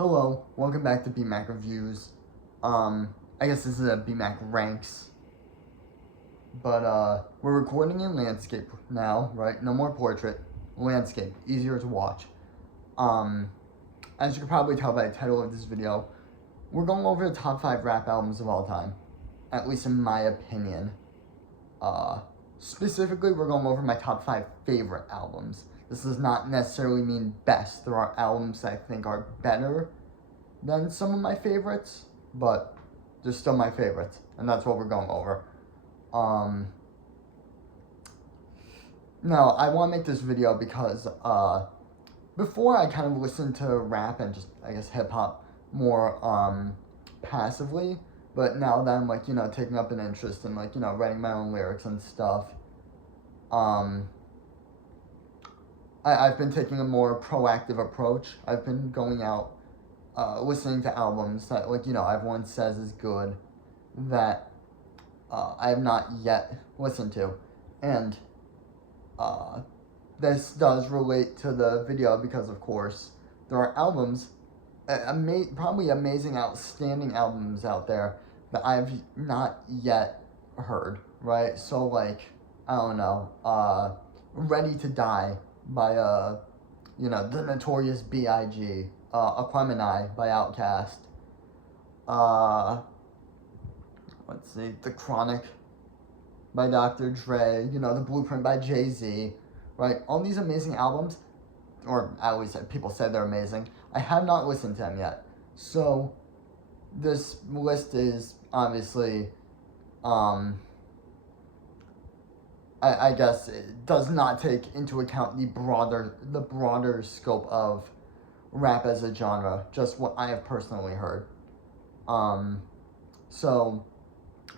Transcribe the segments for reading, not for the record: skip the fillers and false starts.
Hello, welcome back to Bmack Reviews. I guess this is a Bmack Ranks, but we're recording in landscape now, right? No more portrait, landscape, easier to watch. As you can probably tell by the title of this video, we're going over the top 5 rap albums of all time, at least in my opinion. Specifically, we're going over my top 5 favorite albums. This does not necessarily mean best. There are albums that I think are better than some of my favorites, but they're still my favorites, and that's what we're going over. Now, I want to make this video because before I kind of listened to rap and just, I guess, hip-hop more passively, but now that I'm, like, taking up an interest in, like, writing my own lyrics and stuff, I've been taking a more proactive approach. I've been going out, listening to albums that, like, everyone says is good, that I have not yet listened to. And this does relate to the video because, of course, there are albums, probably amazing, outstanding albums out there that I've not yet heard, right? So, like, I don't know, Ready to Die by, the Notorious B.I.G., Aquemini by Outkast, let's see, The Chronic by Dr. Dre, The Blueprint by Jay-Z, right? All these amazing albums, or at least people say they're amazing, I have not listened to them yet. So, this list is obviously, I guess it does not take into account the broader scope of rap as a genre, just what I have personally heard. So,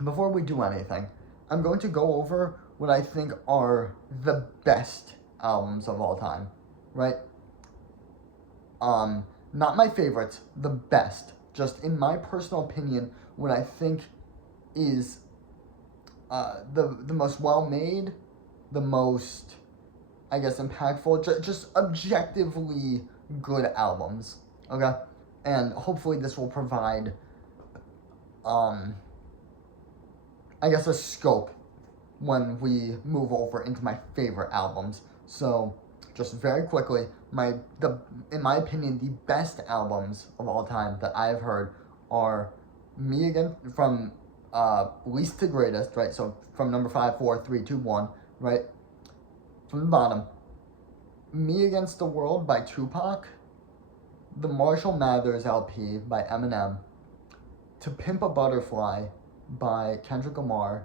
before we do anything, I'm going to go over what I think are the best albums of all time, right? Not my favorites, the best. Just in my personal opinion, what I think is the most well-made, the most, I guess, impactful, just objectively good albums, okay? And hopefully this will provide, I guess, a scope when we move over into my favorite albums. So, just very quickly, in my opinion, the best albums of all time that I've heard are Me Again, from least to greatest, right? So from number 5, 4, 3, 2, 1, right? From the bottom, Me Against the World by Tupac, the Marshall Mathers LP by Eminem, To Pimp a Butterfly by Kendrick Lamar,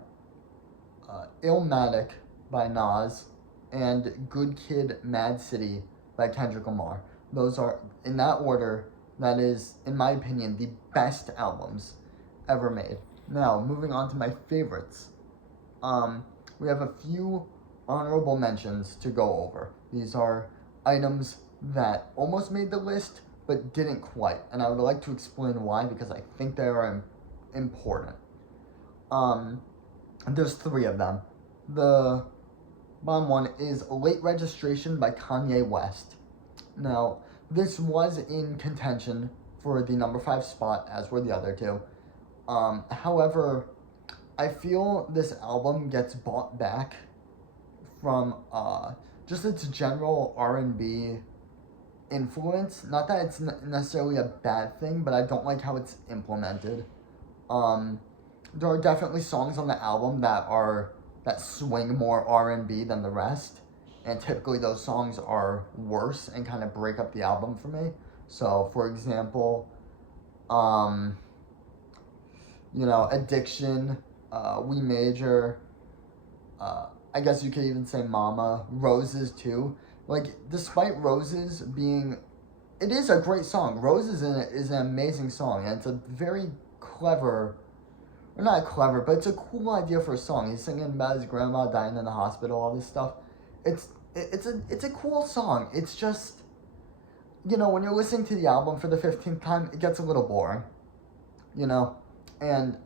Illmatic by Nas, and Good Kid, Mad City by Kendrick Lamar. Those are, in that order, that is, in my opinion, the best albums ever made. Now, moving on to my favorites. We have a few honorable mentions to go over. These are items that almost made the list, but didn't quite. And I would like to explain why, because I think they are important. There's 3 of them. The bottom one is Late Registration by Kanye West. Now, this was in contention for the number 5 spot, as were the other 2. However, I feel this album gets bought back from just its general R&B influence. Not that it's necessarily a bad thing, but I don't like how it's implemented. There are definitely songs on the album that swing more R&B than the rest, and typically those songs are worse and kind of break up the album for me. So, for example, Addiction, We Major, I guess you could even say Mama, Roses too. Like, despite Roses being, it is a great song. Roses is an amazing song, and it's a very clever, or not clever, but it's a cool idea for a song. He's singing about his grandma dying in the hospital, all this stuff. It's a cool song. It's just, when you're listening to the album for the 15th time, it gets a little boring, and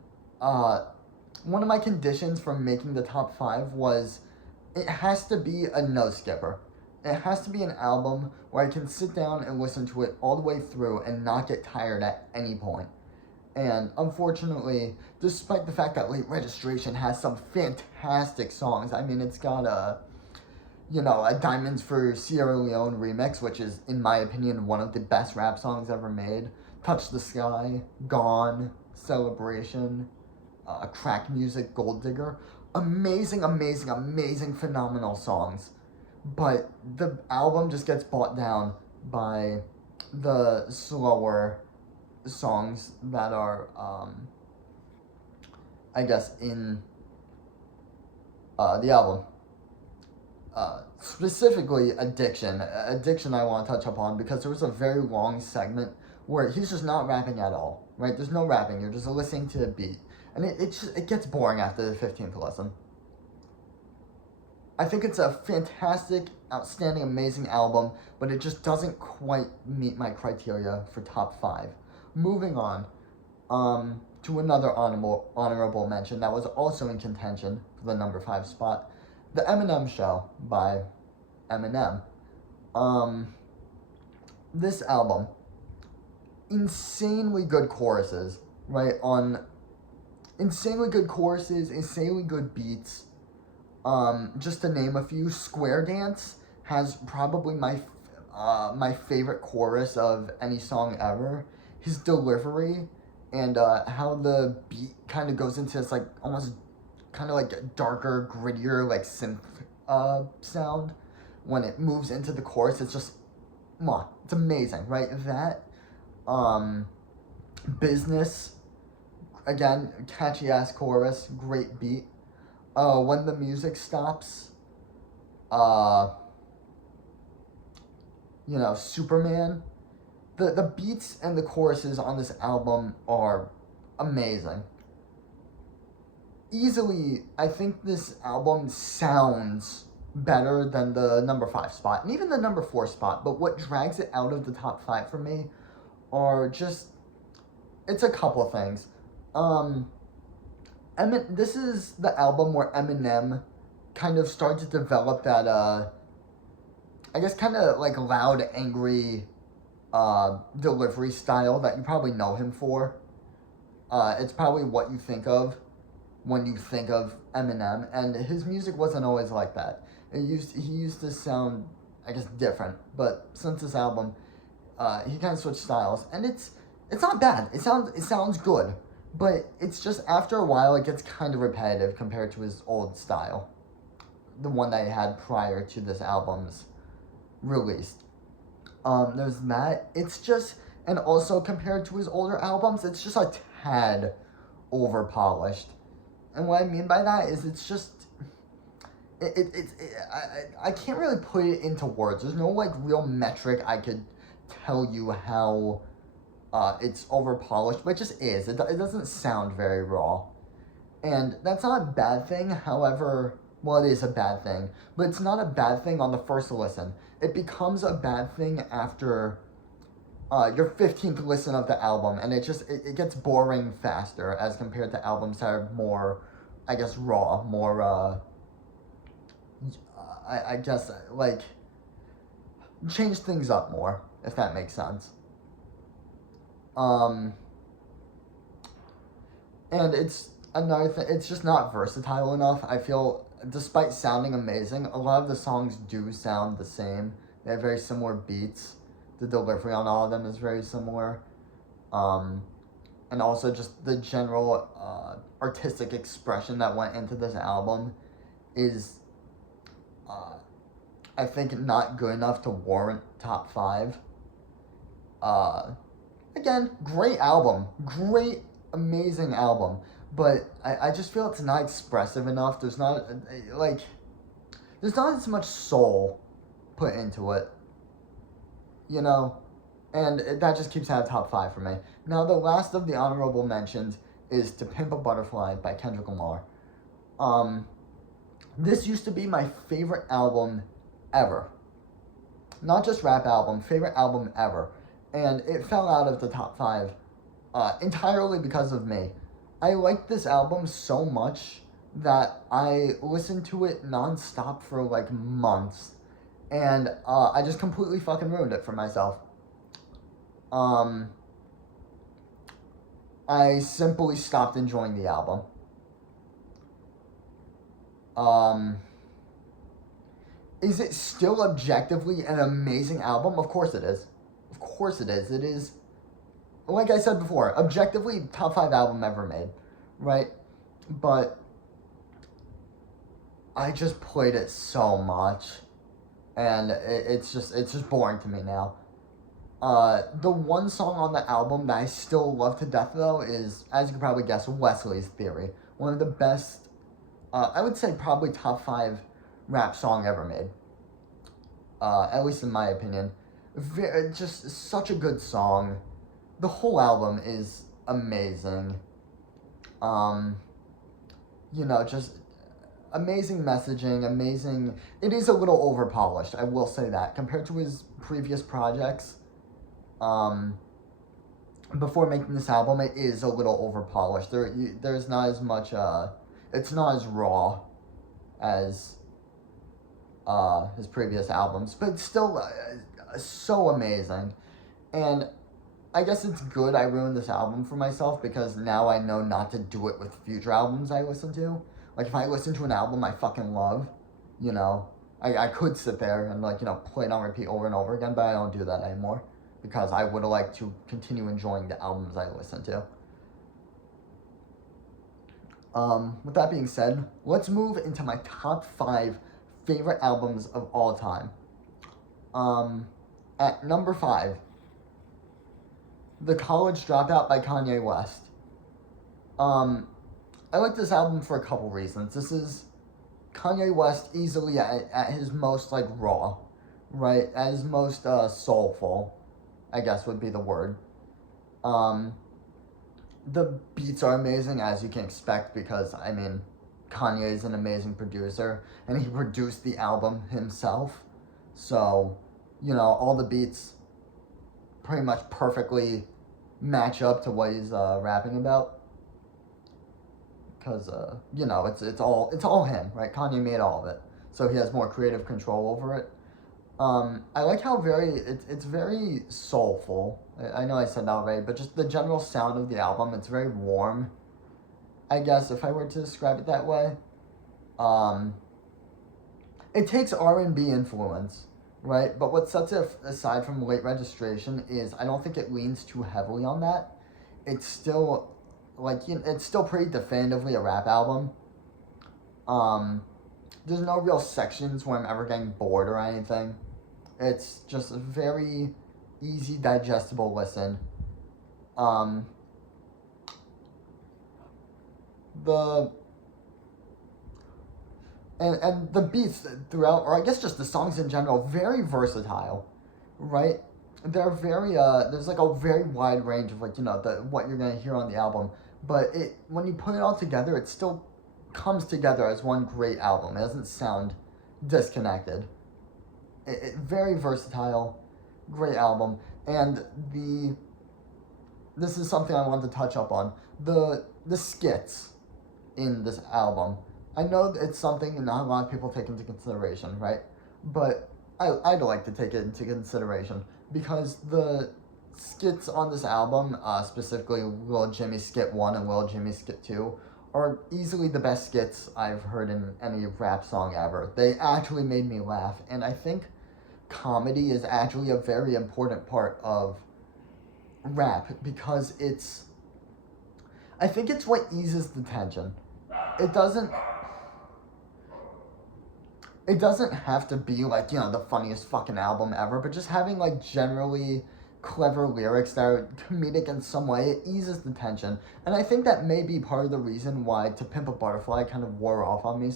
one of my conditions for making the top 5 was it has to be a no skipper. It has to be an album where I can sit down and listen to it all the way through and not get tired at any point. And unfortunately, despite the fact that Late Registration has some fantastic songs, I mean, it's got a Diamonds for Sierra Leone remix, which is, in my opinion, one of the best rap songs ever made. Touch the Sky, Gone, Celebration, Crack Music, Gold Digger. Amazing, amazing, amazing, phenomenal songs. But the album just gets bought down by the slower songs that are, I guess, in the album. Specifically, Addiction. Addiction I want to touch upon because there was a very long segment where he's just not rapping at all, right? There's no rapping. You're just listening to a beat. And it gets boring after the 15th listen. I think it's a fantastic, outstanding, amazing album, but it just doesn't quite meet my criteria for top 5. Moving on to another honorable mention that was also in contention for the number 5 spot, The Eminem Show by Eminem. This album, insanely good choruses, right? Insanely good choruses, insanely good beats. Just to name a few, Square Dance has probably my favorite chorus of any song ever. His delivery and how the beat kind of goes into this like almost kind of like darker, grittier like synth sound when it moves into the chorus. It's just it's amazing, right? That Business, again, catchy ass chorus, great beat. When the Music Stops, Superman. The beats and the choruses on this album are amazing. Easily, I think this album sounds better than the number 5 spot, and even the number 4 spot, but what drags it out of the top 5 for me are just, it's a couple things. This is the album where Eminem kind of started to develop that, I guess kind of like loud, angry delivery style that you probably know him for. It's probably what you think of when you think of Eminem, and his music wasn't always like that. He used to sound, I guess, different, but since this album, he kind of switched styles, and it's not bad. It sounds good. But it's just, after a while, it gets kind of repetitive compared to his old style. The one that he had prior to this album's release. There's that. It's just, and also compared to his older albums, it's just a tad over-polished. And what I mean by that is it's just, I can't really put it into words. There's no, like, real metric I could tell you how it's over-polished, but it just is. It doesn't sound very raw. And that's not a bad thing, however, well, it is a bad thing, but it's not a bad thing on the first listen. It becomes a bad thing after your 15th listen of the album, and it gets boring faster as compared to albums that are more, I guess, raw, more, I guess, like, change things up more, if that makes sense. And it's another thing, it's just not versatile enough. I feel, despite sounding amazing, a lot of the songs do sound the same. They have very similar beats. The delivery on all of them is very similar. And also just the general artistic expression that went into this album is, I think, not good enough to warrant top 5. Again, great album. Great, amazing album. But I just feel it's not expressive enough. There's not as much soul put into it. And that just keeps out of top 5 for me. Now, the last of the honorable mentions is To Pimp a Butterfly by Kendrick Lamar. This used to be my favorite album ever. Not just rap album, favorite album ever. And it fell out of the top 5 entirely because of me. I liked this album so much that I listened to it nonstop for like months. and I just completely fucking ruined it for myself. I simply stopped enjoying the album. Is it still objectively an amazing album? Of course it is. Of course it is. It is, like I said before, objectively top 5 album ever made, right? But I just played it so much, and it's just boring to me now. The one song on the album that I still love to death, though, is, as you can probably guess, Wesley's Theory. One of the best, I would say probably top 5 rap song ever made. At least in my opinion. Just such a good song. The whole album is amazing. Just amazing messaging, amazing. It is a little overpolished, I will say that, compared to his previous projects. Before making this album, it is a little overpolished. There's not as much. It's not as raw as his previous albums, but it's still so amazing. And I guess it's good I ruined this album for myself, because now I know not to do it with future albums I listen to. Like, if I listen to an album I fucking love, I could sit there and, play it on repeat over and over again, but I don't do that anymore, because I would like to continue enjoying the albums I listen to. With that being said, let's move into my top 5 favorite albums of all time. At number 5, The College Dropout by Kanye West. I like this album for a couple reasons. This is Kanye West easily at his most, raw, right? At his most, soulful, I guess would be the word. The beats are amazing, as you can expect, because, Kanye is an amazing producer, and he produced the album himself. So, all the beats pretty much perfectly match up to what he's rapping about. Because, it's all him, right? Kanye made all of it. So he has more creative control over it. I like how it's very soulful. I know I said that already, but just the general sound of the album, it's very warm, I guess, if I were to describe it that way. It takes R&B influence, right? But what sets it aside from Late Registration is I don't think it leans too heavily on that. It's still, it's still pretty definitively a rap album. There's no real sections where I'm ever getting bored or anything. It's just a very easy, digestible listen. And the beats throughout, or I guess just the songs in general, very versatile, right? They're very, there's a very wide range of what you're gonna hear on the album, but when you put it all together, it still comes together as one great album. It doesn't sound disconnected. Very versatile, great album, and this is something I wanted to touch up on, the skits in this album. I know it's something not a lot of people take into consideration, right? But I'd like to take it into consideration, because the skits on this album, specifically Lil Jimmy Skit 1 and Lil Jimmy Skit 2, are easily the best skits I've heard in any rap song ever. They actually made me laugh, and I think comedy is actually a very important part of rap, because I think it's what eases the tension. It doesn't have to be the funniest fucking album ever, but just having generally clever lyrics that are comedic in some way, it eases the tension. And I think that may be part of the reason why To Pimp a Butterfly kind of wore off on me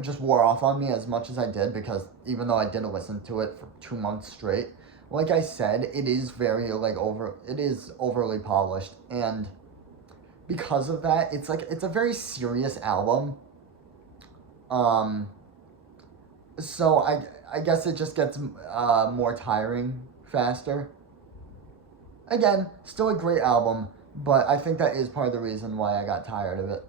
just wore off on me as much as I did, because even though I didn't listen to it for 2 months straight, like I said, it is very it is overly polished, and because of that, it's a very serious album. So I guess it just gets more tiring faster. Again, still a great album, but I think that is part of the reason why I got tired of it.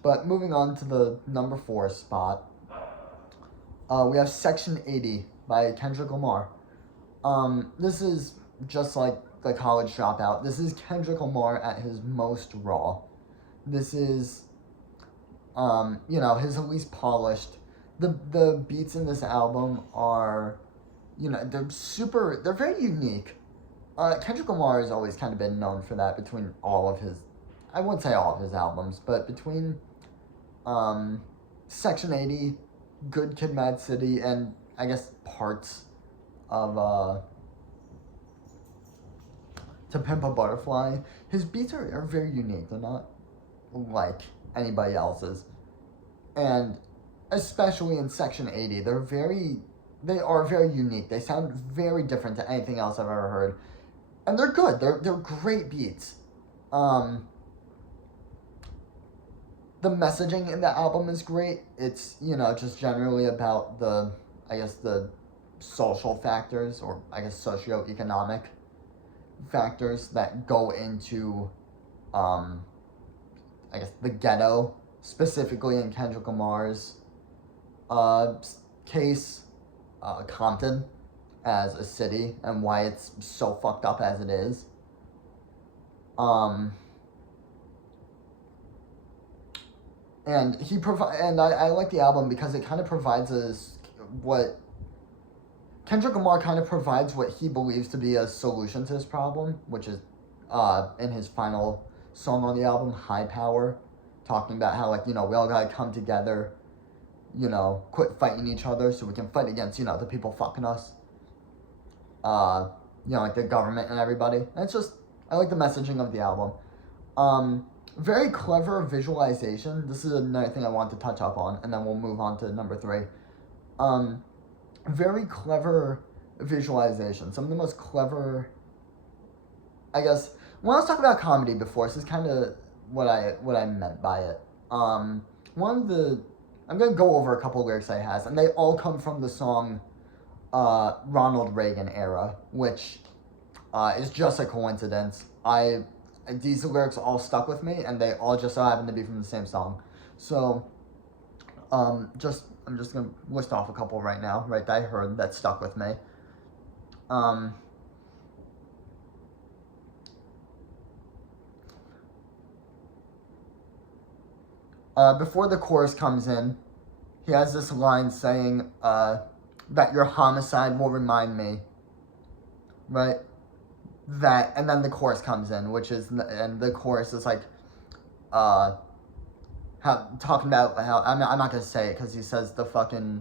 But moving on to the number 4 spot, We have Section 80 by Kendrick Lamar. This is just like the college dropout. This is Kendrick Lamar at his most raw. This is, his least polished. The beats in this album are, they're very unique. Kendrick Lamar has always kind of been known for that between all of his, I wouldn't say all of his albums, but between Section 80, Good Kid, Mad City, and I guess parts of To Pimp a Butterfly, his beats are very unique. They're not like anybody else's. And especially in Section 80, they are very unique. They sound very different to anything else I've ever heard. And they're good. They're great beats. The messaging in the album is great. It's, just generally about the social factors, or I guess socioeconomic factors that go into, the ghetto, specifically in Kendrick Lamar's case, Compton as a city, and why it's so fucked up as it is. And I like the album because it kind of provides us what Kendrick Lamar kind of provides what he believes to be a solution to this problem, which is in his final song on the album, High Power, talking about how, we all gotta come together, quit fighting each other so we can fight against, the people fucking us. The government and everybody. And it's just, I like the messaging of the album. Very clever visualization. This is another thing I want to touch up on, and then we'll move on to number 3. Very clever visualization. Some of the most clever, I guess, when I was talking about comedy before, this is kind of what I meant by it. I'm going to go over a couple lyrics I has, and they all come from the song Ronald Reagan era, which is just a coincidence. These lyrics all stuck with me, and they all just so happen to be from the same song. So, I'm just gonna list off a couple right now, right, that I heard that stuck with me. Before the chorus comes in, he has this line saying, that your homicide will remind me, right? That, and then the chorus comes in, and the chorus is like, talking about how, I'm not gonna say it because he says the fucking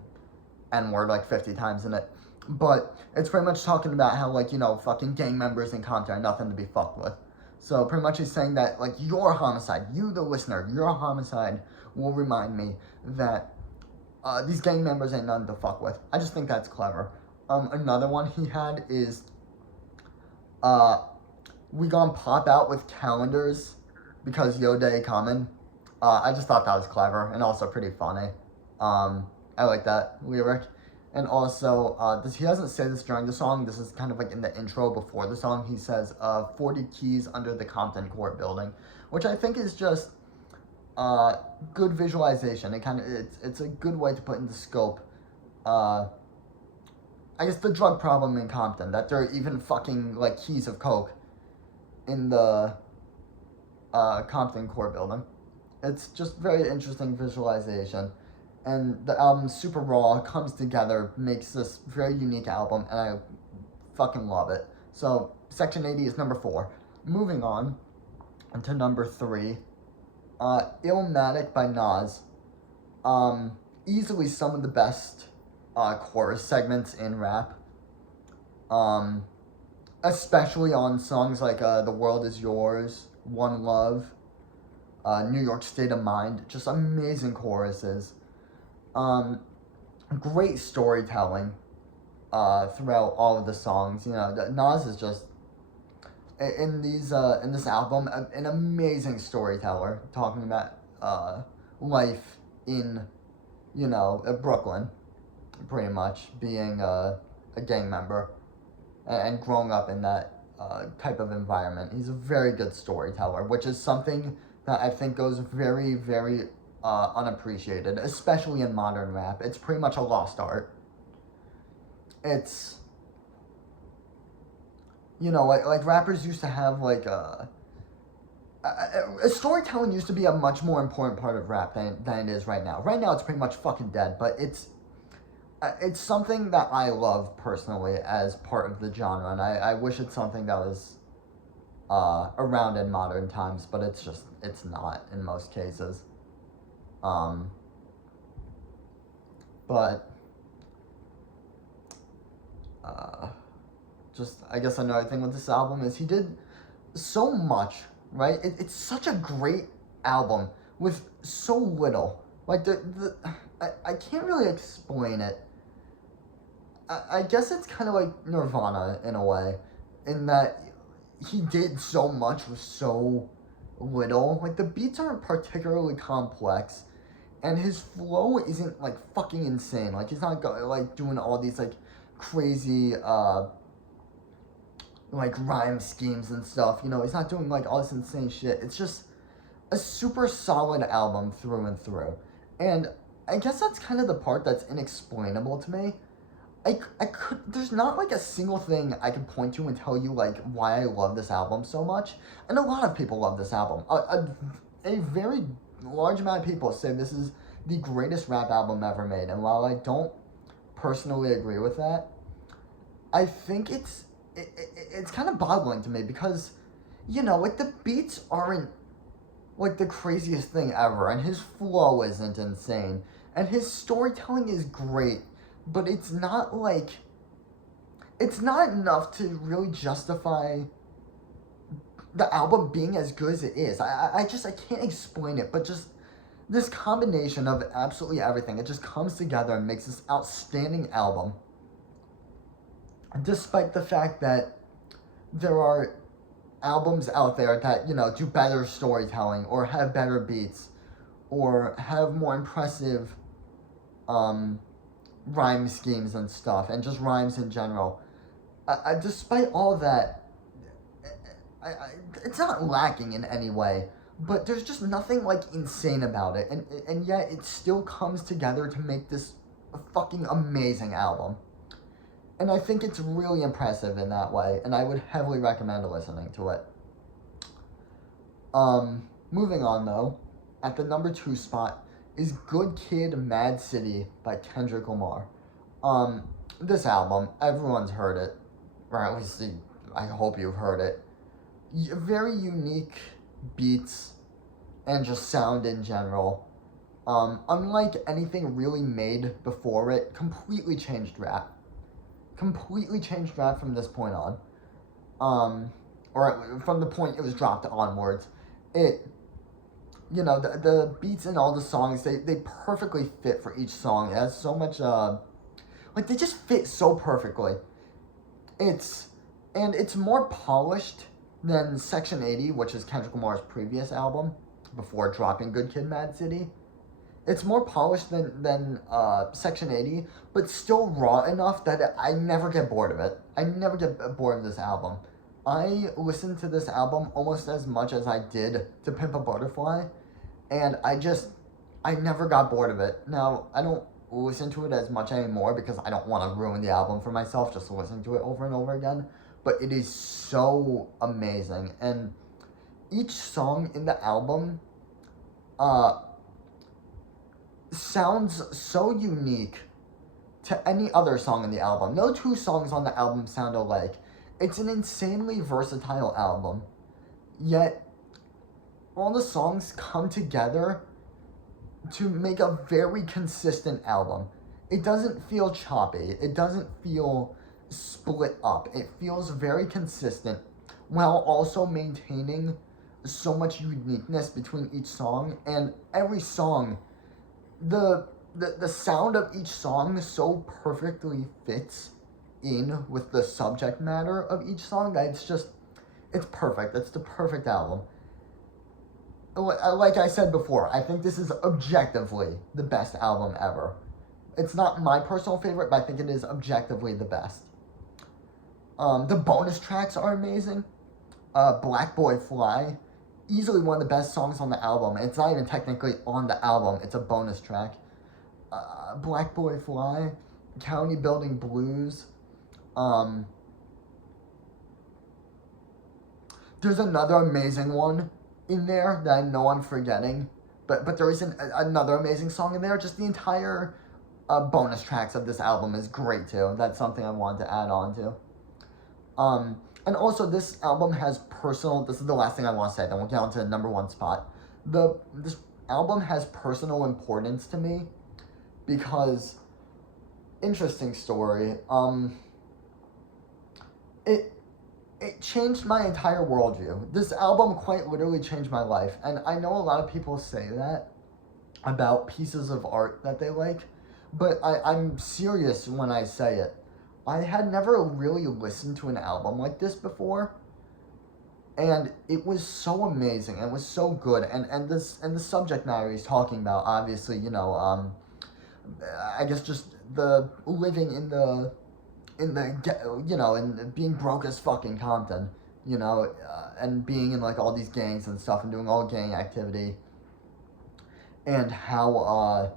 N-word like 50 times in it, but it's pretty much talking about how, fucking gang members in Compton are nothing to be fucked with. So pretty much he's saying that, your homicide, you the listener, your homicide will remind me that these gang members ain't nothing to fuck with. I just think that's clever. Another one he had is, we gon' pop out with calendars because yo day coming. I just thought that was clever and also pretty funny. I like that lyric. And also, he doesn't say this during the song. This is kind of like in the intro before the song. He says, 40 keys under the Compton Court building, which I think is just good visualization. It's a good way to put into scope, I guess, the drug problem in Compton, that there are even fucking, keys of coke in the Compton Court building. It's just very interesting visualization. And the album, super raw, comes together, makes this very unique album, and I fucking love it. So, Section 80 is number 4. Moving on to number 3, Illmatic by Nas. Easily some of the best chorus segments in rap. Especially on songs like The World Is Yours, One Love, New York State of Mind. Just amazing choruses. Great storytelling throughout all of the songs. Nas is just in this album an amazing storyteller, talking about life in Brooklyn, pretty much being a gang member and growing up in that type of environment. He's a very good storyteller, which is something that I think goes very, very unappreciated, especially in modern rap. It's pretty much a lost art. It's, you know, like rappers used to have like storytelling used to be a much more important part of rap than it is right now. Right now, it's pretty much fucking dead, but it's something that I love personally as part of the genre, and I wish it's something that was around in modern times, but it's not in most cases. Um, but uh, just I guess another thing with this album is he did so much, right? It's such a great album with so little. Like I can't really explain it. I guess it's kind of like Nirvana in a way, in that he did so much with so little. Like the beats aren't particularly complex, and his flow isn't like fucking insane. Like he's not like doing all these like crazy like rhyme schemes and stuff. You know, he's not doing like all this insane shit. It's just a super solid album through and through. And I guess that's kind of the part that's inexplainable to me. I could, there's not like a single thing I could point to and tell you like why I love this album so much. And a lot of people love this album. A very large amount of people say this is the greatest rap album ever made. And while I don't personally agree with that, I think it's kind of boggling to me because, you know, like the beats aren't like the craziest thing ever, and his flow isn't insane, and his storytelling is great, but it's not like, it's not enough to really justify the album being as good as it is. I can't explain it, but just this combination of absolutely everything, it just comes together and makes this outstanding album. Despite the fact that there are albums out there that, you know, do better storytelling or have better beats or have more impressive rhyme schemes and stuff, and just rhymes in general. Despite all that, it's not lacking in any way, but there's just nothing like insane about it, and yet it still comes together to make this a fucking amazing album. And I think it's really impressive in that way, and I would heavily recommend listening to it. Moving on though, at the number 2 spot is Good Kid, Mad City by Kendrick Lamar. This album, everyone's heard it, or at least I hope you've heard it. Very unique beats and just sound in general. Unlike anything really made before it, completely changed rap from this point on. Or from the point it was dropped onwards. You know, the beats in all the songs, they perfectly fit for each song. It has so much, like, they just fit so perfectly. It's more polished than Section 80, which is Kendrick Lamar's previous album, before dropping Good Kid, Mad City. It's more polished than Section 80, but still raw enough that I never get bored of it. I never get bored of this album. I listened to this album almost as much as I did To Pimp a Butterfly, and I never got bored of it. Now, I don't listen to it as much anymore because I don't want to ruin the album for myself just listening to it over and over again, but it is so amazing, and each song in the album, sounds so unique to any other song in the album. No 2 songs on the album sound alike. It's an insanely versatile album, yet all the songs come together to make a very consistent album. It doesn't feel choppy. It doesn't feel split up. It feels very consistent while also maintaining so much uniqueness between each song, and every song, the sound of each song so perfectly fits in with the subject matter of each song that it's perfect. It's the perfect album. Like I said before, I think this is objectively the best album ever. It's not my personal favorite, but I think it is objectively the best. The bonus tracks are amazing. Black Boy Fly easily one of the best songs on the album. It's not even technically on the album, it's a bonus track. Black Boy Fly, County Building Blues. There's another amazing one in there that I know I'm forgetting, but there is another amazing song in there. Just the entire bonus tracks of this album is great too. That's something I wanted to add on to. And also this album has personal. This is the last thing I want to say. Then we'll get on to the number one spot. This album has personal importance to me because, interesting story. It changed my entire worldview. This album quite literally changed my life. And I know a lot of people say that about pieces of art that they like, but I'm serious when I say it. I had never really listened to an album like this before, and it was so amazing. It was so good, and the subject matter he's talking about, obviously, I guess just the living in the and being broke as fucking Compton, and being in like all these gangs and stuff and doing all gang activity, and how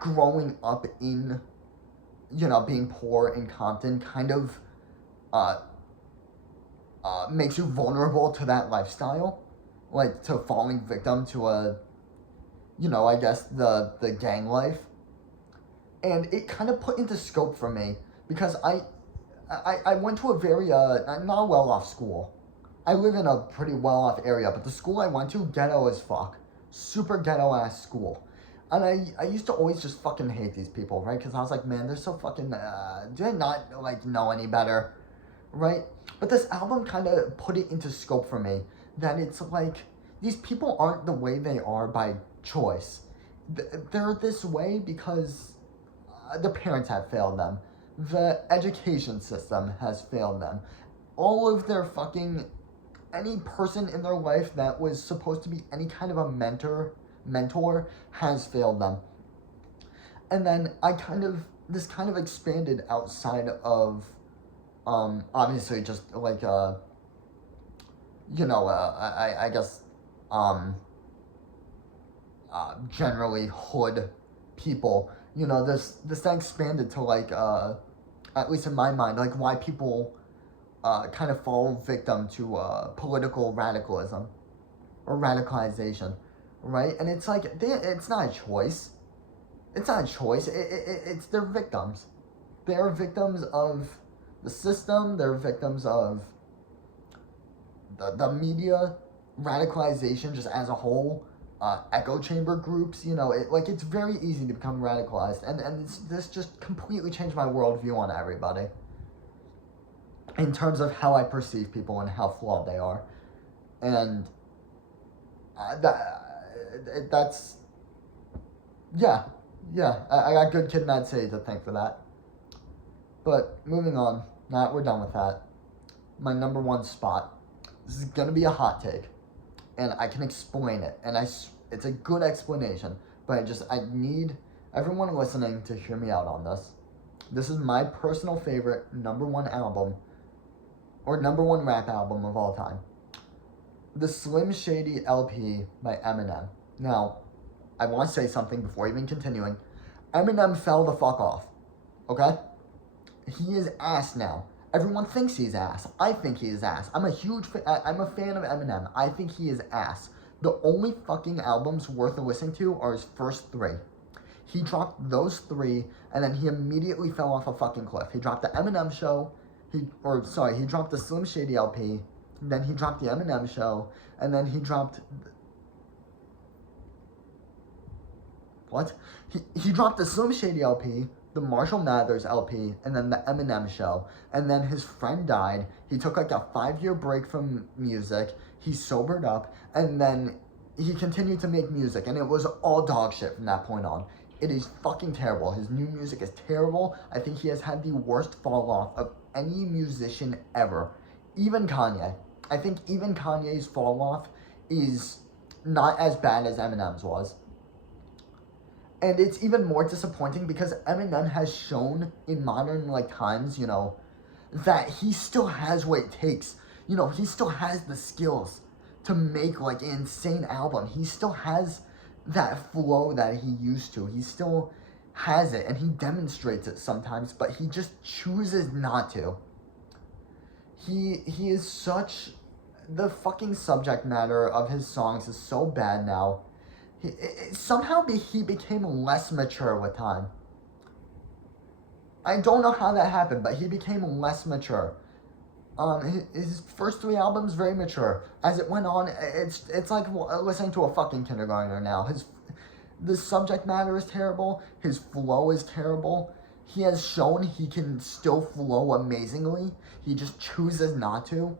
growing up in being poor in Compton kind of makes you vulnerable to that lifestyle, like to falling victim to I guess the gang life. And it kind of put into scope for me because I went to a very not well-off school. I live in a pretty well-off area, but the school I went to, ghetto as fuck. Super ghetto-ass school. And I used to always just fucking hate these people, right? Because I was like, man, they're so fucking, do they not, like, know any better, right? But this album kind of put it into scope for me, that it's like, these people aren't the way they are by choice. They're this way because their parents have failed them. The education system has failed them. All of their fucking, any person in their life that was supposed to be any kind of a mentor has failed them. And then this kind of expanded outside of, obviously just like, I guess, generally hood people. This thing expanded to like, at least in my mind, like why people kind of fall victim to political radicalism or radicalization. Right? And it's like, it's not a choice. It's not a choice. It's they're victims. They are victims of the system. They're victims of the media, radicalization just as a whole, echo chamber groups. It's very easy to become radicalized. And this just completely changed my worldview on everybody in terms of how I perceive people and how flawed they are. And that's, yeah, I got Good Kid, Mad City to thank for that. But moving on, now we're done with that. My number one spot. This is gonna be a hot take, and I can explain it, and it's a good explanation, but I need everyone listening to hear me out on this. This is my personal favorite number one album, or number one rap album of all time. The Slim Shady LP by Eminem. Now, I want to say something before even continuing. Eminem fell the fuck off, okay? He is ass now. Everyone thinks he's ass. I think he is ass. I'm a fan of Eminem. I think he is ass. The only fucking albums worth listening to are his first three. He dropped those three, and then he immediately fell off a fucking cliff. He dropped the Eminem Show, he dropped the Slim Shady LP, then he dropped the Eminem Show, and then he dropped... What? He dropped the Slim Shady LP, the Marshall Mathers LP, and then the Eminem Show. And then his friend died. He took like a 5-year break from music. He sobered up, and then he continued to make music, and it was all dog shit from that point on. It is fucking terrible. His new music is terrible. I think he has had the worst fall off of any musician ever. Even Kanye. I think even Kanye's fall off is not as bad as Eminem's was. And it's even more disappointing because Eminem has shown in modern times, that he still has what it takes you know, he still has the skills to make, like, an insane album. He still has that flow that he used to. He still has it, and he demonstrates it sometimes, but he just chooses not to. He is such... The fucking subject matter of his songs is so bad now. Somehow he became less mature with time. I don't know how that happened, but he became less mature. His first 3 albums, very mature. As it went on, it's like listening to a fucking kindergartner now. The subject matter is terrible. His flow is terrible. He has shown he can still flow amazingly. He just chooses not to.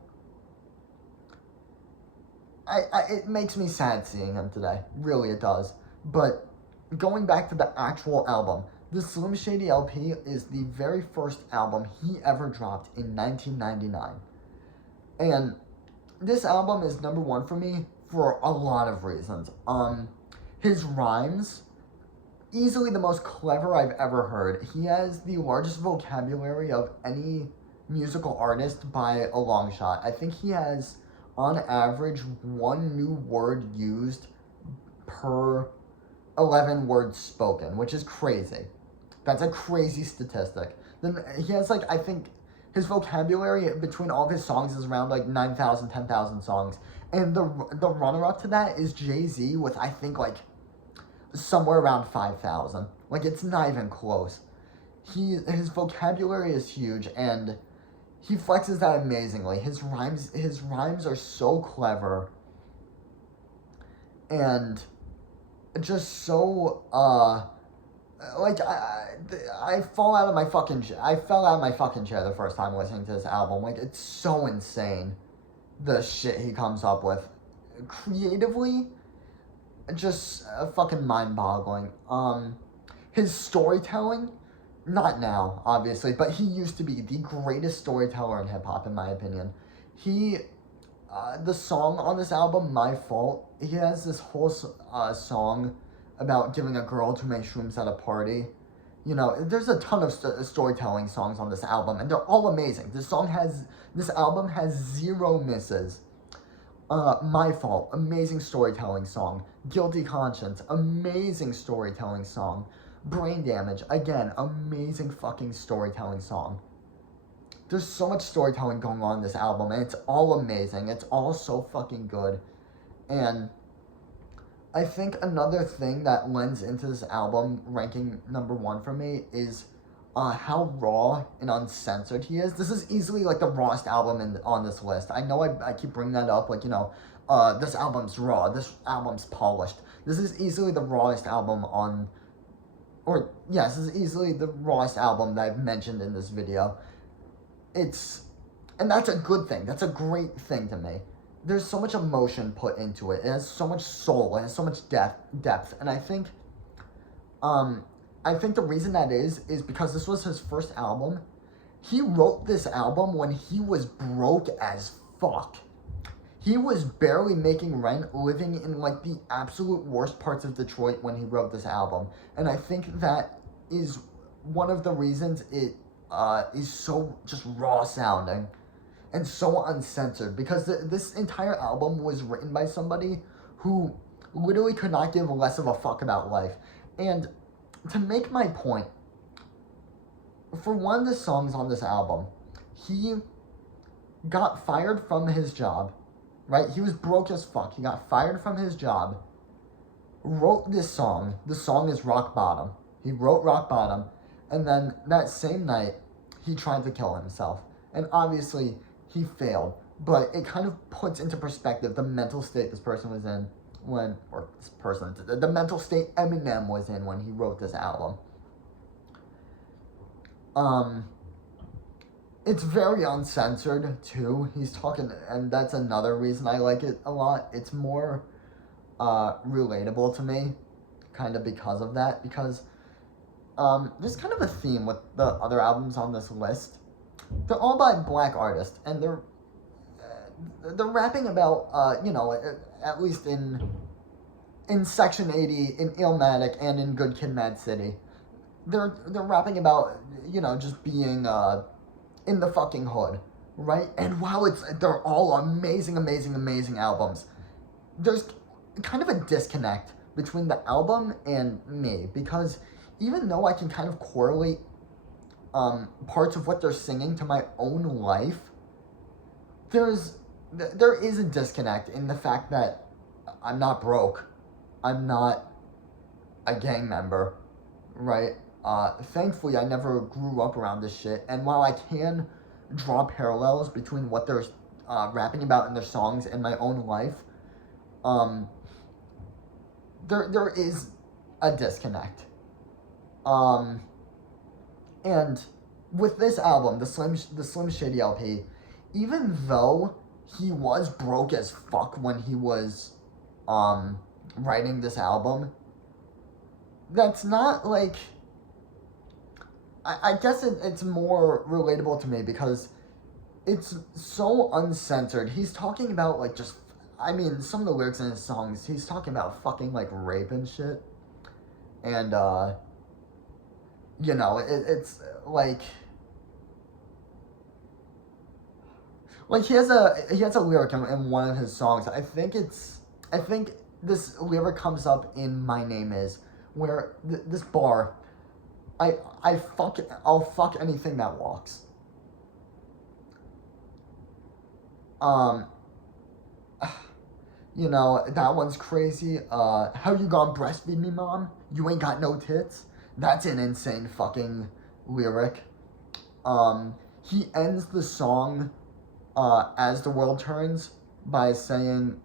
It makes me sad seeing him today. Really, it does. But going back to the actual album, the Slim Shady LP is the very first album he ever dropped in 1999. And this album is number 1 for me for a lot of reasons. His rhymes, easily the most clever I've ever heard. He has the largest vocabulary of any musical artist by a long shot. I think he has, on average, 1 new word used per 11 words spoken, which is crazy. That's a crazy statistic. Then he has, like, I think his vocabulary between all of his songs is around, like, 9,000, 10,000 songs. And the runner-up to that is Jay-Z with, I think, like, somewhere around 5,000. Like, it's not even close. His vocabulary is huge, and he flexes that amazingly. His rhymes are so clever, and just so, like, I fell out of my fucking chair the first time listening to this album. Like, it's so insane, the shit he comes up with. Creatively, just fucking mind-boggling. His storytelling, not now, obviously, but he used to be the greatest storyteller in hip-hop, in my opinion. The song on this album, My Fault, he has this whole song about giving a girl too many shrooms at a party. You know, there's a ton of storytelling songs on this album, and they're all amazing. This album has 0 misses. My Fault, amazing storytelling song. Guilty Conscience, amazing storytelling song. Brain Damage, again, amazing fucking storytelling song. There's so much storytelling going on in this album, and it's all amazing. It's all so fucking good. And I think another thing that lends into this album ranking number 1 for me is how raw and uncensored he is. This is easily, like, the rawest album on this list. I know I keep bringing that up, like, you know, this album's raw, this album's polished. This is easily the rawest album this is easily the rawest album that I've mentioned in this video. And that's a good thing. That's a great thing to me. There's so much emotion put into it. It has so much soul. It has so much depth. And I think the reason that is because this was his first album. He wrote this album when he was broke as fuck. He was barely making rent, living in, like, the absolute worst parts of Detroit when he wrote this album. And I think that is one of the reasons it is so just raw sounding and so uncensored. Because this entire album was written by somebody who literally could not give less of a fuck about life. And to make my point, for one of the songs on this album, he got fired from his job. Right? He was broke as fuck. He got fired from his job, wrote this song. The song is Rock Bottom. He wrote Rock Bottom, and then that same night, he tried to kill himself. And obviously, he failed. But it kind of puts into perspective the mental state this person was in the mental state Eminem was in when he wrote this album. It's very uncensored, too. He's talking, and that's another reason I like it a lot. It's more relatable to me, kind of because of that. Because there's kind of a theme with the other albums on this list. They're all by black artists, and they're rapping about, you know, at least in Section 80, in Illmatic, and in Good Kid, Mad City. They're rapping about, you know, just being in the fucking hood, right? And while they're all amazing, amazing, amazing albums, there's kind of a disconnect between the album and me, because even though I can kind of correlate parts of what they're singing to my own life, there is a disconnect in the fact that I'm not broke, I'm not a gang member, right? Thankfully, I never grew up around this shit, and while I can draw parallels between what they're rapping about in their songs and my own life, there is a disconnect. And with this album, the Slim Shady LP, even though he was broke as fuck when he was writing this album, that's not like, I guess it's more relatable to me because it's so uncensored. He's talking about like just, I mean, some of the lyrics in his songs, he's talking about fucking like rape and shit. And you know, it's like he has a lyric in one of his songs. I think this lyric comes up in My Name Is, where this bar, I'll fuck anything that walks. You know, that one's crazy. How you gonna breastfeed me, mom? You ain't got no tits? That's an insane fucking lyric. He ends the song, As the World Turns, by saying,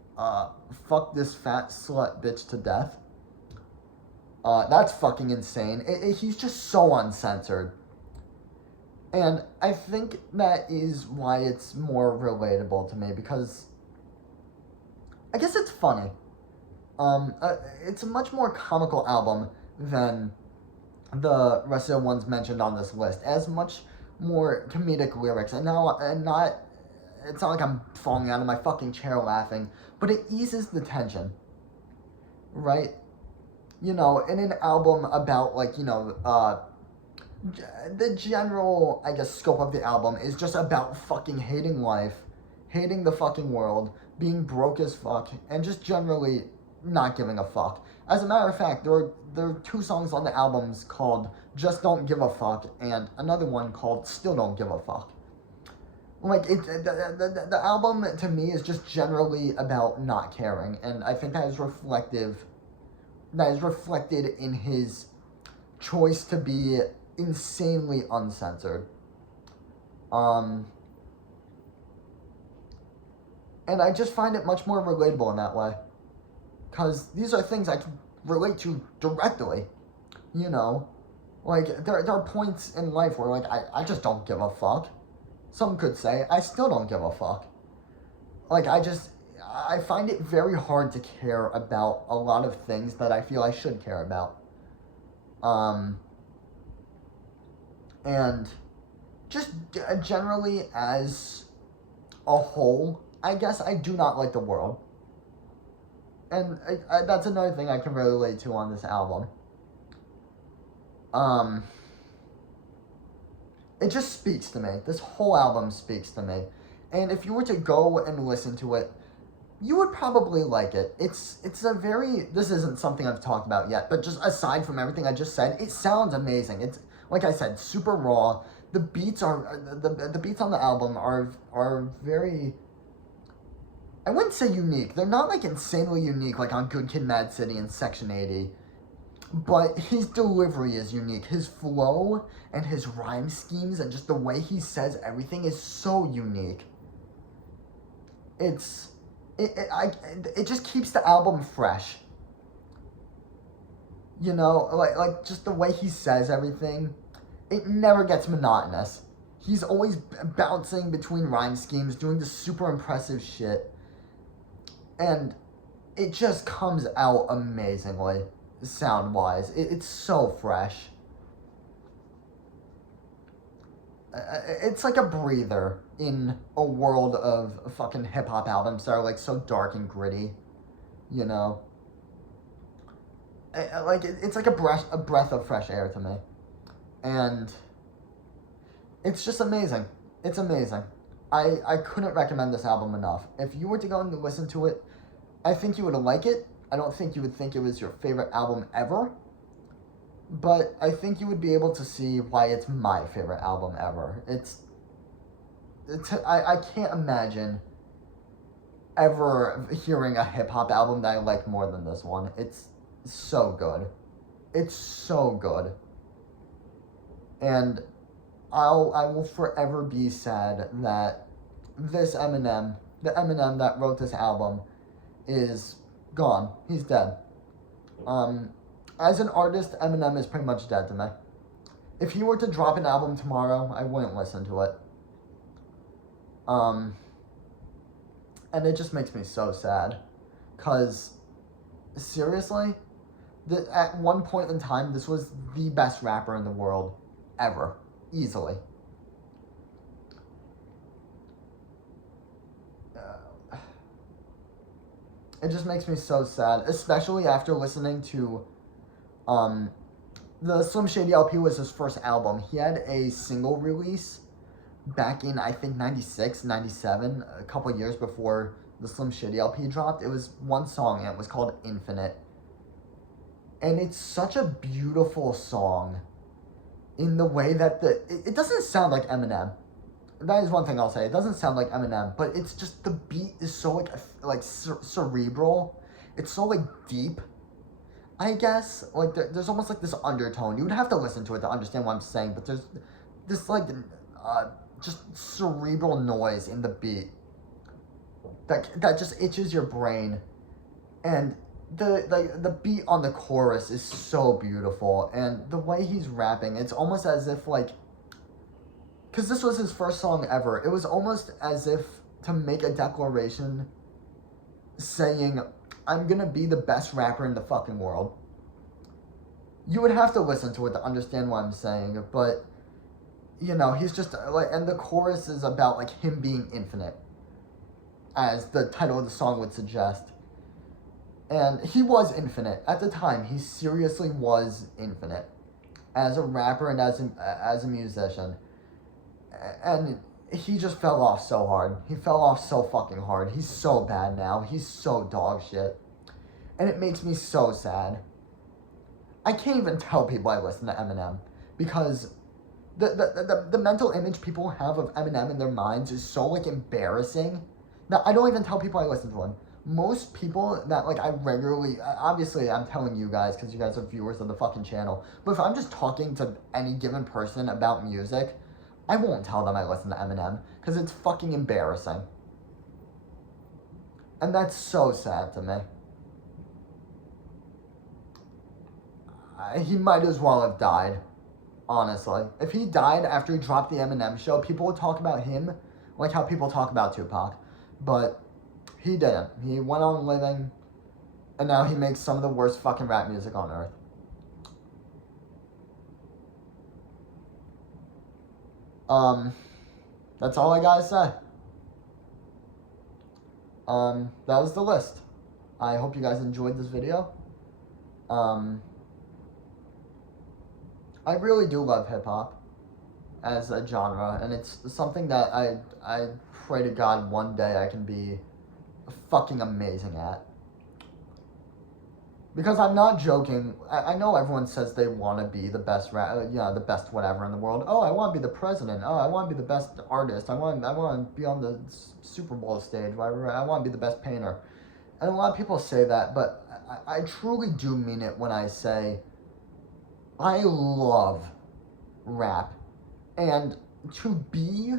fuck this fat slut bitch to death. That's fucking insane. He's just so uncensored. And I think that is why it's more relatable to me, because I guess it's funny. It's a much more comical album than the rest of the ones mentioned on this list. It has much more comedic lyrics, it's not like I'm falling out of my fucking chair laughing, but it eases the tension, right? You know, in an album about, like, you know, the general, I guess, scope of the album is just about fucking hating life, hating the fucking world, being broke as fuck, and just generally not giving a fuck. As a matter of fact, there are 2 songs on the albums called Just Don't Give a Fuck, and another one called Still Don't Give a Fuck. Like, the album, to me, is just generally about not caring, and I think that is reflected in his choice to be insanely uncensored. And I just find it much more relatable in that way. Because these are things I can relate to directly. You know? Like, there are points in life where, like, I just don't give a fuck. Some could say, I still don't give a fuck. Like, I find it very hard to care about a lot of things that I feel I should care about. And just generally as a whole, I guess I do not like the world. And that's another thing I can relate to on this album. It just speaks to me. This whole album speaks to me. And if you were to go and listen to it, you would probably like it. It's a very, this isn't something I've talked about yet, but just aside from everything I just said, it sounds amazing. It's, like I said, super raw. The beats the beats on the album are very, I wouldn't say unique. They're not like insanely unique like on Good Kid, Mad City and Section 80. But his delivery is unique. His flow and his rhyme schemes and just the way he says everything is so unique. It just keeps the album fresh. You know, like just the way he says everything, it never gets monotonous. He's always bouncing between rhyme schemes, doing this super impressive shit. And it just comes out amazingly, sound-wise. It's so fresh. It's like a breather in a world of fucking hip-hop albums that are, like, so dark and gritty, you know? It's like a breath of fresh air to me. And it's just amazing. It's amazing. I couldn't recommend this album enough. If you were to go and listen to it, I think you would like it. I don't think you would think it was your favorite album ever, but I think you would be able to see why it's my favorite album ever. I can't imagine ever hearing a hip-hop album that I like more than this one. It's so good. It's so good. And I will forever be sad that this Eminem, the Eminem that wrote this album, is gone. He's dead. As an artist, Eminem is pretty much dead to me. If he were to drop an album tomorrow, I wouldn't listen to it. And it just makes me so sad. Because, seriously, at one point in time, this was the best rapper in the world ever. Easily. It just makes me so sad, especially after listening to, the Slim Shady LP was his first album. He had a single release back in, I think, 96, 97, a couple years before the Slim Shady LP dropped. It was one song, and it was called Infinite. And it's such a beautiful song in the way that it doesn't sound like Eminem. That is one thing I'll say. It doesn't sound like Eminem, but it's just the beat is so cerebral. It's so deep. I guess there's almost this undertone. You would have to listen to it to understand what I'm saying, but there's this just cerebral noise in the beat that just itches your brain, and the beat on the chorus is so beautiful, and the way he's rapping, it's almost as if because this was his first song ever, it was almost as if to make a declaration saying, I'm gonna be the best rapper in the fucking world. You would have to listen to it to understand what I'm saying, but, he's just, and the chorus is about, him being infinite, as the title of the song would suggest. And he was infinite. At the time, he seriously was infinite. As a rapper and as a musician. And he just fell off so hard. He fell off so fucking hard. He's so bad now. He's so dog shit. And it makes me so sad. I can't even tell people I listen to Eminem. Because the mental image people have of Eminem in their minds is so, embarrassing. Now, I don't even tell people I listen to him. Most people that, I regularly... Obviously, I'm telling you guys because you guys are viewers of the fucking channel. But if I'm just talking to any given person about music, I won't tell them I listen to Eminem because it's fucking embarrassing. And that's so sad to me. He might as well have died, honestly. If he died after he dropped the Eminem show, people would talk about him like how people talk about Tupac. But he didn't. He went on living, and now he makes some of the worst fucking rap music on earth. That's all I gotta say. That was the list. I hope you guys enjoyed this video. I really do love hip-hop as a genre, and it's something that I pray to God one day I can be fucking amazing at. Because I'm not joking. I know everyone says they want to be the best the best whatever in the world. Oh, I want to be the president. Oh, I want to be the best artist. I want to be on the Super Bowl stage. Whatever. I want to be the best painter. And a lot of people say that, but I truly do mean it when I say I love rap. And to be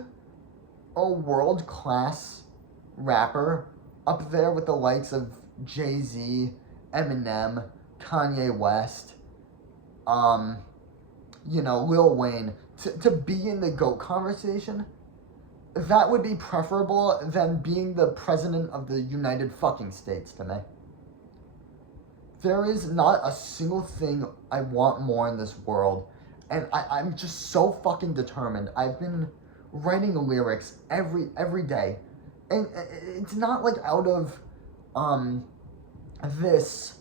a world-class rapper up there with the likes of Jay-Z, Eminem, Kanye West, Lil Wayne, to be in the GOAT conversation, that would be preferable than being the president of the United fucking States to me. There is not a single thing I want more in this world, and I'm just so fucking determined. I've been writing lyrics every day, and it's not out of this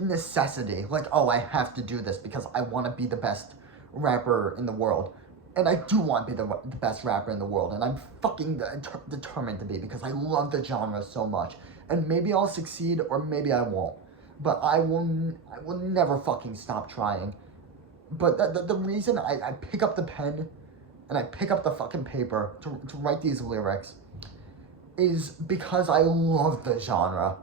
necessity, oh, I have to do this because I want to be the best rapper in the world. and I do want to be the best rapper in the world, and I'm fucking determined to be, because I love the genre so much. And maybe I'll succeed, or maybe I won't. But I will never fucking stop trying. But the reason I pick up the pen and I pick up the fucking paper to write these lyrics is because I love the genre.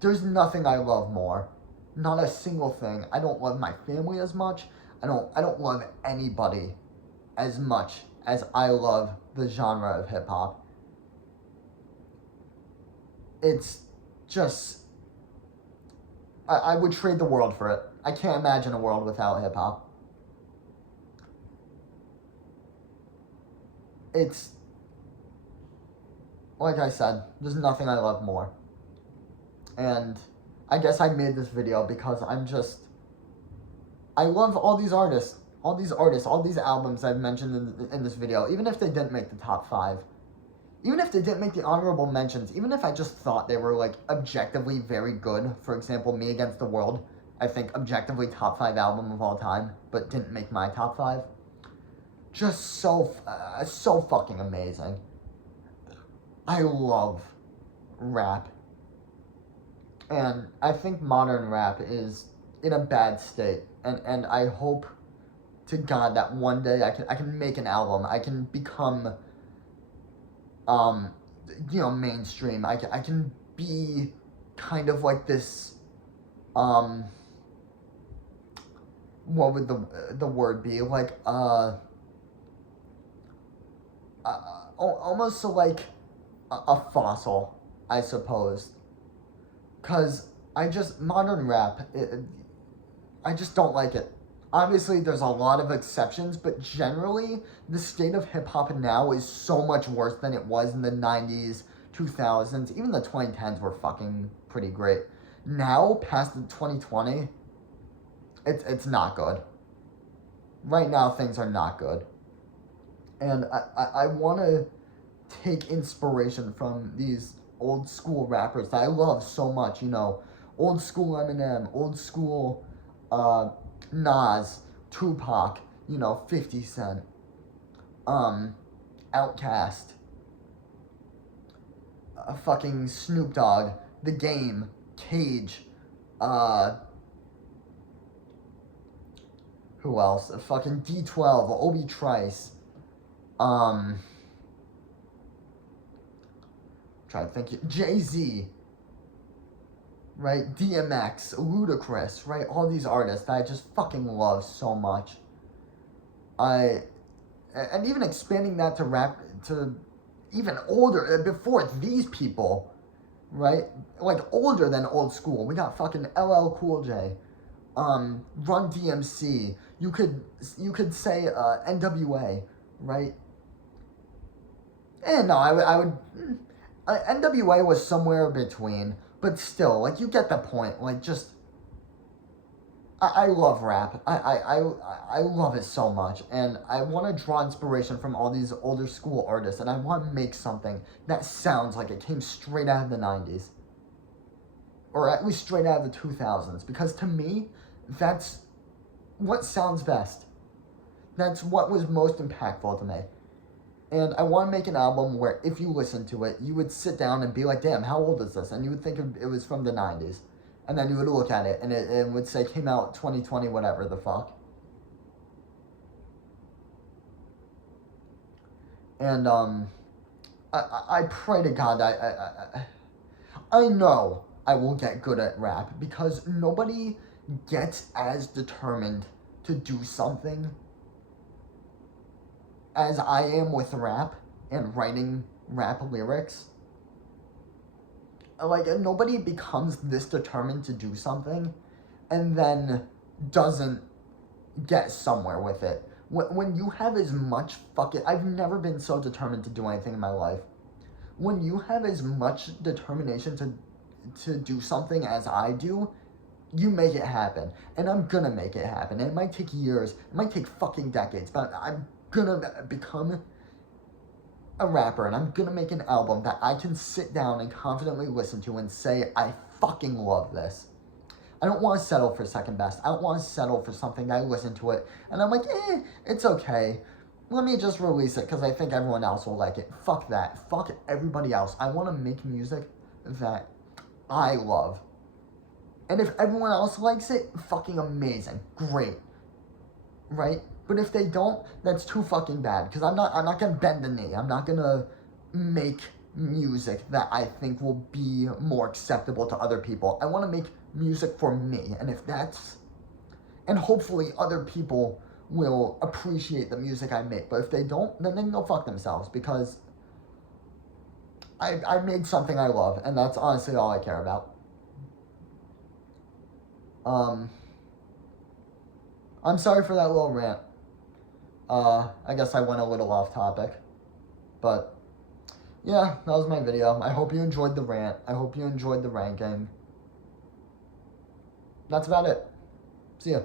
There's nothing I love more. Not a single thing. I don't love my family as much. I don't love anybody as much as I love the genre of hip hop. It's just, I would trade the world for it. I can't imagine a world without hip hop. It's, like I said, there's nothing I love more. And I guess I made this video because I love all these artists, all these albums I've mentioned in this video, even if they didn't make the top 5. Even if they didn't make the honorable mentions, even if I just thought they were, like, objectively very good. For example, Me Against the World, I think objectively top 5 album of all time, but didn't make my top 5. Just so fucking amazing. I love rap. And I think modern rap is in a bad state. And I hope to God that one day I can make an album. I can become mainstream. I can be kind of like this, what would the word be? Like, almost like a fossil, I suppose. Because modern rap, I just don't like it. Obviously, there's a lot of exceptions, but generally, the state of hip-hop now is so much worse than it was in the 90s, 2000s. Even the 2010s were fucking pretty great. Now, past the 2020, it's not good. Right now, things are not good. And I want to take inspiration from these old school rappers that I love so much, old school Eminem, old school Nas, Tupac, 50 Cent, Outkast, fucking Snoop Dogg, The Game, Cage, who else? Fucking D12, Obi Trice, try to think, Jay-Z, right, DMX, Ludacris, right, all these artists that I just fucking love so much. And even expanding that to rap, to even older, before these people, right, like older than old school, we got fucking LL Cool J, Run DMC, you could say, NWA, right, and no, I would, NWA was somewhere between, but still, like, you get the point. Like, just, I love rap. I love it so much, and I want to draw inspiration from all these older school artists, and I want to make something that sounds like it came straight out of the 90s, or at least straight out of the 2000s, because to me, that's what sounds best. That's what was most impactful to me. And I want to make an album where if you listen to it, you would sit down and be like, damn, how old is this? And you would think it was from the 90s. And then you would look at it, and it would say, came out 2020, whatever the fuck. And, I pray to God I know I will get good at rap, because nobody gets as determined to do something as I am with rap and writing rap lyrics. Like, nobody becomes this determined to do something and then doesn't get somewhere with it. When you have as much I've never been so determined to do anything in my life. When you have as much determination to do something as I do, you make it happen. And I'm gonna make it happen. And it might take years, it might take fucking decades, but I'm gonna become a rapper, and I'm gonna make an album that I can sit down and confidently listen to and say, I fucking love this. I don't want to settle for second best. I don't want to settle for something that I listen to it and I'm like, it's okay. let me just release it because I think everyone else will like it. Fuck that. Fuck everybody else. I want to make music that I love. And if everyone else likes it, fucking amazing. Great. Right? But if they don't, that's too fucking bad. Because I'm not gonna bend the knee. I'm not gonna make music that I think will be more acceptable to other people. I want to make music for me. And if that's... And hopefully other people will appreciate the music I make. But if they don't, then they can go fuck themselves. Because I made something I love. And that's honestly all I care about. I'm sorry for that little rant. I guess I went a little off topic. But, yeah, that was my video. I hope you enjoyed the rant. I hope you enjoyed the ranking. That's about it. See ya.